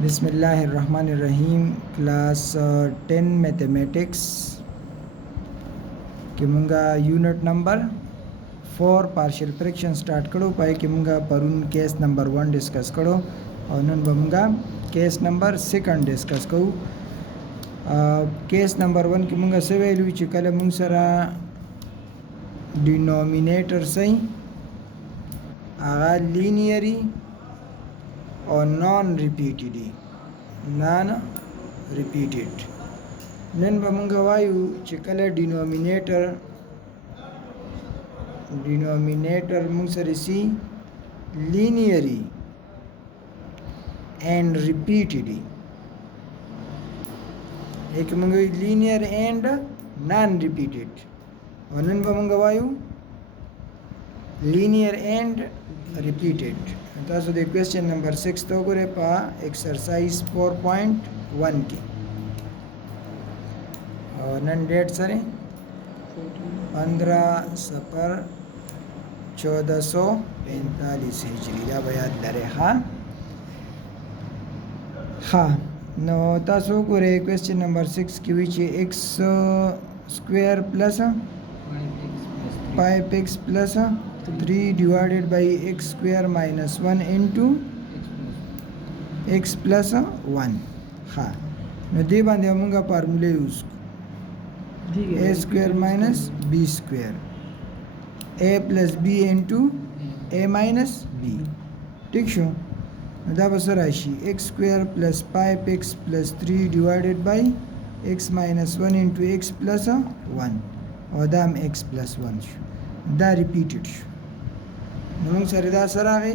बिस्मिल्लाहिर्रहमानिर्रहीम क्लास 10 मैथमेटिक्स कि मुंगा unit number 4 partial fraction start करो पाए कि मुंगा परून केस नंबर 1 डिस्कस करो और नन मुंगा केस नंबर 2 डिस्कस करो केस नंबर 1 कि मुंगा से वैल्यू चिकल मुंग सरा डिनोमिनेटर सही आगा लीनियरी और नॉन रिपीटेड नन बमंगा वायु चिकल डिनोमिनेटर मुंग सरिसी लीनियरी एंड रिपीटेडली एक मंगा लीनियर एंड नॉन रिपीटेड और नन बमंगा वायु linear and repeated Taso they question number 6 तो करे पा एक्सरसाइज 4.1 की और नन डेट सरे 15 सफर 1445 हिजरी या बयाद लरे हाँ नो तासो करे क्वेश्चन नंबर 6 की which x square plus 5x plus 3 divided by x square minus 1 into x plus 1 हाँ न दे बांधे मुंगा फार्मूले use a square minus b square a plus b into a minus b ठीक शो दा बसर आशी x square plus 5x plus 3 divided by x minus 1 into x plus 1 और दाम x plus 1 शो दा रिपीटेड शो नमंग सरिदा सर आ गई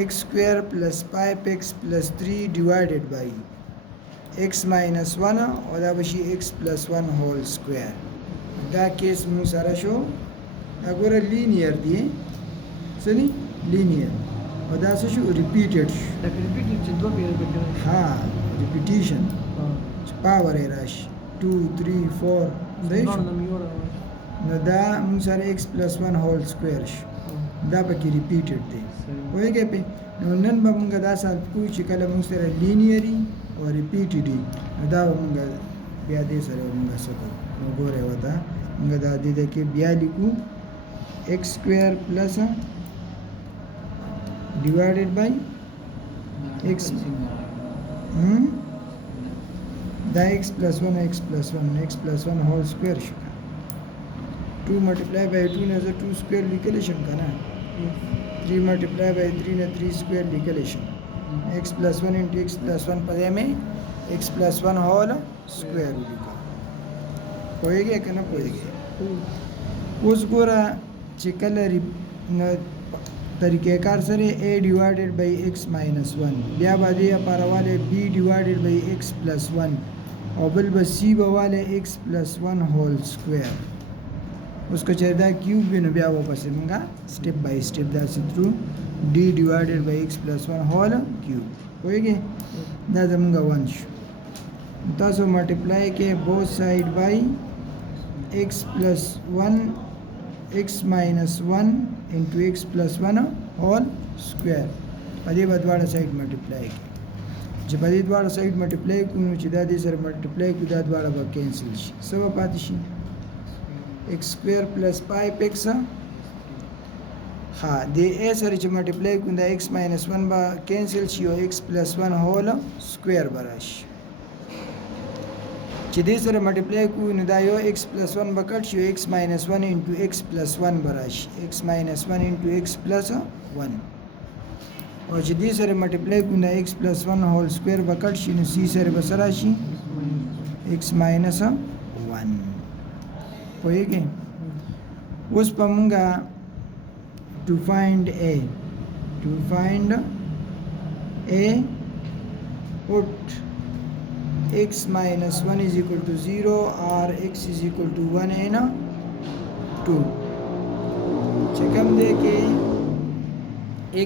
x square plus 5x plus 3 divided by x minus 1 और दा बशी x प्लस 1 होल स्क्वायर दा केस मुंग सारा शो अगर लीनियर दिए सनी लीनियर और दा से शो रिपीटेड हाँ रिपीटिशन पावर है राश 2 3 4 न दा मुंग सारे x प्लस 1 होल स्क्वायर दा पकी रिपीटेड दे कोई के पे नन बमंगा दा साल कोई चिकल मुंग सारे लीनियरी और रिपीटेड दा मुंगा बिया दे सारे मुंगा सको न गोरे होता मुंगा दा दे के बिया लिखू x square plus divided by x दा x plus 1 whole square 2 multiply by 2 ने 2 square लिखलेशन का ना 3 multiply by 3 ने 3 square लिखलेशन x plus 1 into x plus 1 पदे में x plus 1 होल स्क्वायर लिखा होएगा कि ना होएगा उस गोरा चिकल तरीके कार सरे a divided by x minus 1 बिया बादे या पारा वाले b divided by x plus 1 और बल बसी वाले x plus 1 होल स्क्वायर उसको चाहिए क्यूब भी न ब्या वापस मंगा स्टेप बाय स्टेप दा से through d divided by x plus 1 whole cube होएगी दा मंगा 1 तासो मल्टीप्लाई के both side by x plus 1 x minus 1 into x plus 1 whole square पदे बदवाड़ा साइड मल्टीप्लाई के जब पदे द्वाड़ा साइड मल्टीप्लाई को चिदा दे सर मल्टीप्लाई को दा द्वाड़ा बा कैंसिल सब पातिशी x स्क्वायर प्लस 5x हाँ दे ए सर च मल्टीप्लाई कुंदा x माइनस 1 बा कैंसिल छियो x प्लस 1 होल स्क्वायर बराश चिदे सर मल्टीप्लाई कु नदा यो x प्लस 1 बकट छियो x minus 1 into x plus 1 बराश x minus 1 into x plus 1 और चिदे सर मल्टीप्लाई कुंदा x plus 1 whole square bucket छियो c सर बसराशी x माइनस 1 होएगी उस पर मुंगा to find a put x minus 1 is equal to 0 और x इज इक्वल टू 1 है ना 2 चकम दे के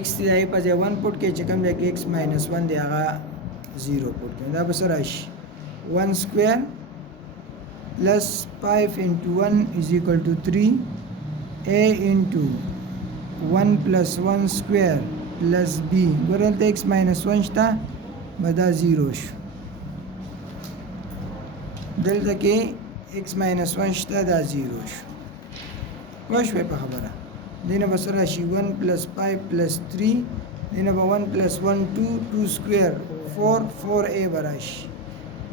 x दिया पर 1 पुट के चकम दे के x माइनस 1 दिया 0 पुट के दा बस राश 1 स्क्वायर plus 5 into 1 is equal to 3 a into 1 plus 1 square پلس بی ګوره دلته ایکس ماینس 1 شته به دا 0 شو دلته کې ایکس ماینس 1 شته دا 0 شو پوه شوې په خبره دې نه به څه راشي 1 پلس 5 پلس 3 دې نه به 1 پلس 1 2 2 سکویر 4 4a به راشي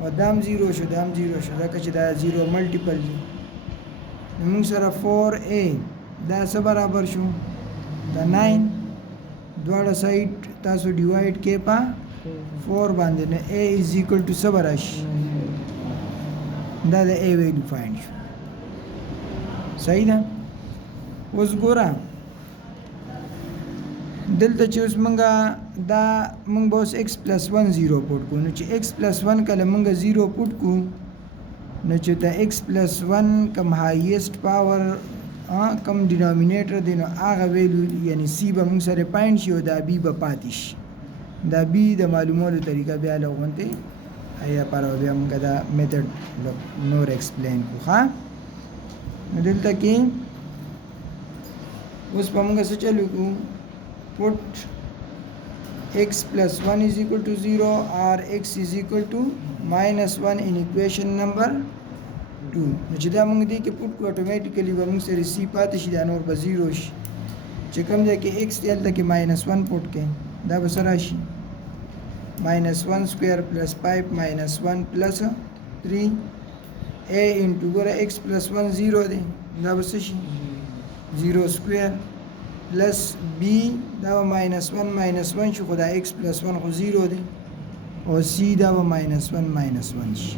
او دا هم 0 شو دا هم 0 شو ځکه چې دا 0 ملټیپل دي نو موږ سره 4a دا څه برابر شو دا 9 دواړه سایډ تاسو ډیوایډ کې په 4 باندې نه a از ایکول ټو څه به راشي دا د a ویلیو فایند شو صحیح ده اوس ګوره دلته چې اوس مونږه دا مونږ به اوس x پلس 1 0 پوټ کو نو چې x پلس 1 کله مونږه 0 پوټ کو نو چې دا x پلس 1 کم هایست پاور کم ډینامینیټر دی نو هغه ویلو یعنی c به مونږ سره پاینټ شي او دا b به پاتې شي دا b د معلومولو طریقه بیا لغونته ایا پاره بیا مونږ دا میتھډ نور ایکسپلین کو ها نو دلته کې اوس په مونږ څه چلو کو put x plus 1 is equal to 0 or x is equal to minus 1 in equation number 2 نو چې دا موږ دې کې پټ کو اتوماتیکلی به موږ سره سی پاتې شي دا نور به 0 شي چې کوم ځای کې x دلته کې minus 1 پټ کې دا به سره شي minus 1 square plus 5 minus 1 plus 3 a into ګوره x plus 1 0 دی دا به څه شي 0 square plus b دا به minus 1 شو خو دا x plus 1 خو 0 دی او c دا به minus 1 شي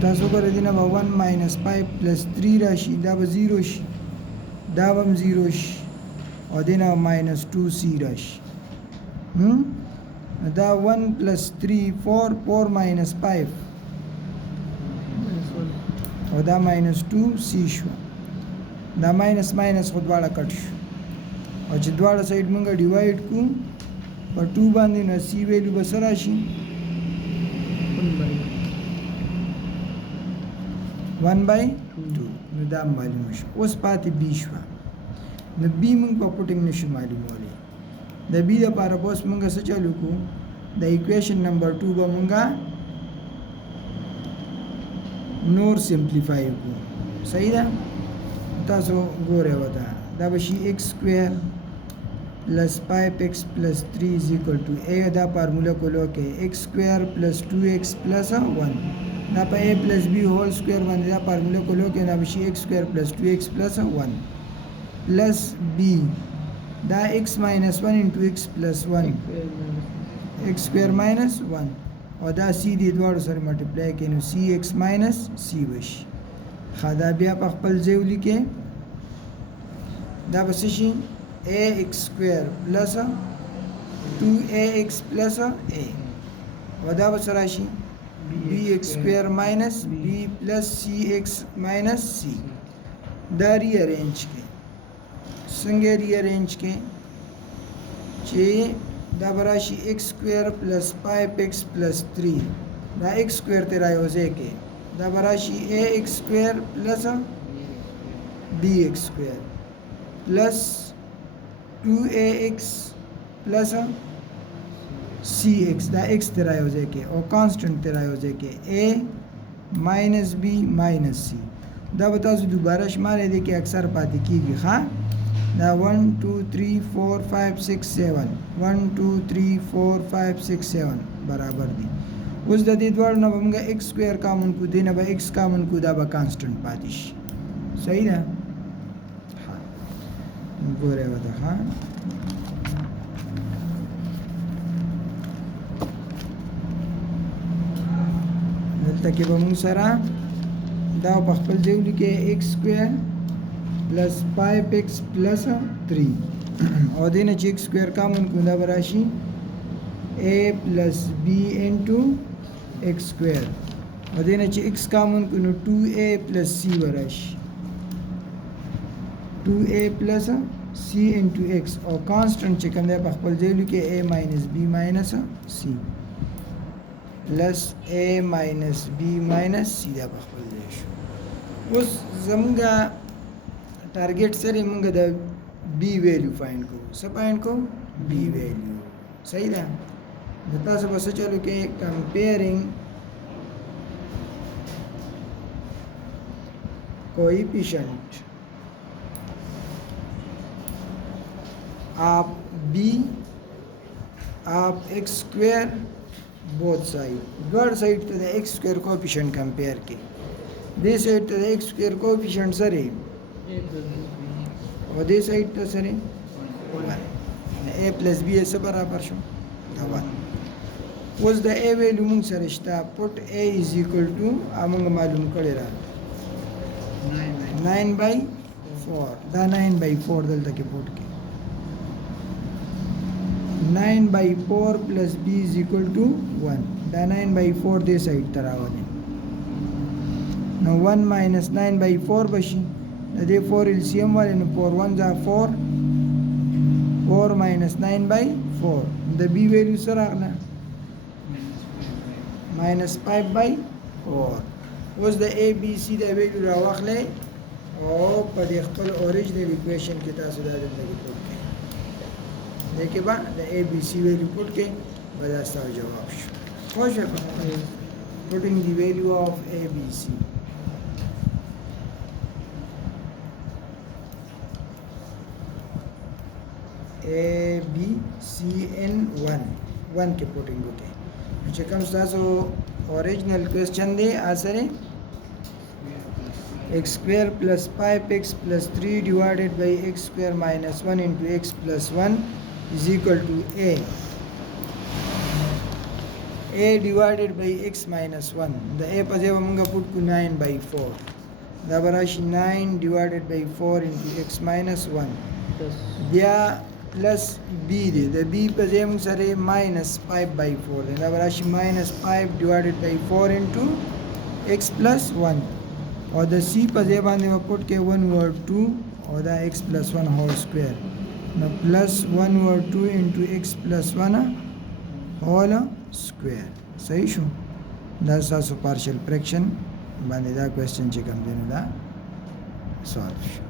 تاسو ګورئ دی نه به 1 minus 5 plus 3 راشي دا به 0 شي دا به هم 0 شي او دی نه minus 2c راشي دا 1 plus 3 4 minus 5 او دا minus 2c شو دا minus خو دواړه کټ شو او چې دواړه سایډ مونږه ډیوایډ کو په 2 باندې نو سی ویلیو به سره شي 1/2 نو دا معلوم شو اوس پاتې b شو نو b مونږ په پټینګ نشو معلومولی د b لپاره اوس مونږه څه چالو کو د ایکویشن نمبر 2 به مونږه نور سمپلیفای کو صحیح ده تاسو ګوره وته دا به شي x square plus 5x plus 3 is equal to a دا فارمولا کولو کې x square plus 2x plus 1 دا په a plus b whole square باندې دا فارمولا کولو کې دا به شي x square plus 2x plus 1 plus b دا x minus 1 into x plus 1 x square minus 1 او دا c دې دواړو سره ملټیپلای کړي نو cx minus c وشي خدا بیا په خپل ځای ولیکئ دا بس شي ax square plus 2ax plus a و دا بس راشي bx square minus b plus cx minus c دا ری ارینج کې څنګه ری ارینج کې چې دا براشي x square plus 5x plus 3 دا x square ته راوځي کې دا براشي ax square plus bx square plus 2ax plus cx دا x تیرا یوځای کې او کانسټنټ تیرا یوځای کې a minus b minus c دا به تاسو دوباره شمارې دي کې اکثر پاتې کیږي ښا دا 1 2 3 4 5 6 7 1 2 3 4 5 6 7 برابر دي اوس د دې دوړ نه موږ x سکوير کامن کو دینه به x کامن کو دا به کانسټنټ پاتې شي صحیح ده ګوره وته ها دلته کې به موږ سره دا په خپل ځای کې x سکوير plus 5x plus 3 او دینه چې x سکوير کامن کو دا براشي a plus b into x square او دینه چې x کامن کو نو 2a plus c براشي 2a plus c into x او کانسټنټ چې کوم دی په خپل ځای کې a minus b minus c plus a minus b minus c دا په خپل ځای شو اوس زمونږه ټارګټ سره موږ د b ویلیو فایند کوو څه فایند کوو بی ویلیو صحیح ده نو تاسو به څه چلو کې کمپیرنګ coefficient of b of x square both side third side to the x square coefficient compare के this side to the x square coefficient सरे और this side to सरे 1 a plus b ऐसे बराबर शो 1 was the a value मुंग सरश्ता put a is equal to आमंग मालूम करे रहा 9 by 4 दा 9 by 4 दलता के put के 9 by 4 plus b is equal to 1 दा 9 by 4 दे साइड तरावने now 1 minus 9 by 4 बशी दे 4 LCM वाले no 4 1 जा 4 4 minus 9 by 4 the b value सर आगना minus 5 by 4 was the a b c the value را واخله او په دې خپل اوریجنل ایکویشن کې تاسو دا دلته کې پټ کړئ دیکھئے با د a b c value پټ کړئ بل تاسو جواب شو خوش putting the value of a b c a b c n 1 के putting होते हैं چې کوم تاسو اوریجنل क्वेश्चन دی اسره x square plus 5x plus 3 divided by x square minus 1 into x plus 1 is equal to a divided by x minus 1 the a په ځای موږ پټ کو 9 by 4 دا براشي 9 divided by 4 into x minus 1 بیا plus b دی د b په ځای موږ سره minus 5 by 4 دی دا براشي minus 5 divided by 4 into x plus 1 और द सी पर जे बांधे में पुट के 1 over 2 और the x plus 1 whole square न plus 1 over 2 into x plus 1 whole square सही शो दा सासो पार्शियल फ्रैक्शन बांधे दा क्वेश्चन चे कम देने दा सॉल्व